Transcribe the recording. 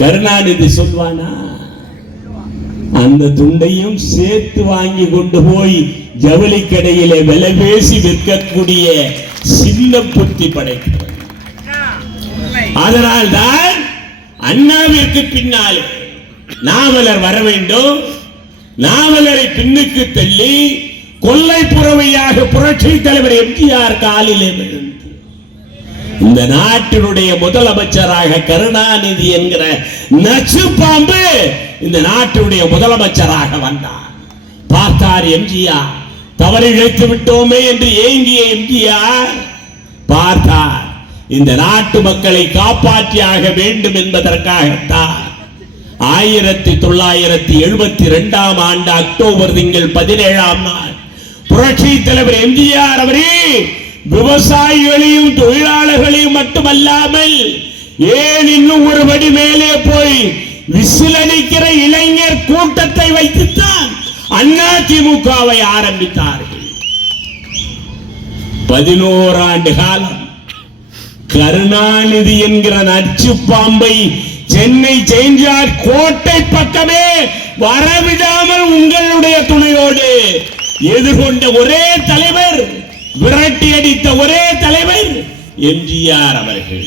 கருணாநிதி சொல்வானா? அந்த துண்டையும் சேர்த்து வாங்கி கொண்டு போய் ஜவுளி கடையிலே விலை பேசி விற்கக்கூடிய சின்ன புத்தி படைத்தவர். அதனால் தான் அண்ணாவிற்கு பின்னால் நாவலர் வர வேண்டும். நாவலரை பின்னுக்கு தள்ளி கொல்லை புறவையாக புரட்சி தலைவர் எம்ஜிஆர் காலிலே விழுந்து இந்த நாட்டினுடைய முதலமைச்சராக கருணாநிதி என்கிற நச்சு பாம்பு இந்த நாட்டினுடைய முதலமைச்சராக வந்தார். பார்த்தார் எம்ஜிஆர், தவறு இழைத்து விட்டோமே என்று ஏங்கிய எம்ஜிஆர் பார்த்தார், இந்த நாட்டு மக்களை காப்பாற்றியாக வேண்டும் என்பதற்காகத்தான் 1972 ஆண்டு அக்டோபர் திங்கள் 17ஆம் நாள் புரட்சி தலைவர் எம்ஜிஆர் அவரே விவசாயிகளையும் தொழிலாளர்களையும் மட்டுமல்லாமல் ஏன் இன்னும் ஒரு படி மேலே போய் விசிலடிக்கிற இளைஞர் கூட்டத்தை வைத்துத்தான் அண்ணா திமுகவை ஆரம்பித்தார்கள். 11 ஆண்டு காலம் கருணாநிதி என்கிற நச்சு பாம்பை சென்னை செயின்ட் கோட்டை பக்கமே வரவிடாமல் உங்களுடைய துணையோடு எதிர்கொண்ட ஒரே தலைவர், விரட்டி அடித்த ஒரே தலைவர் எம்ஜிஆர் அவர்கள்.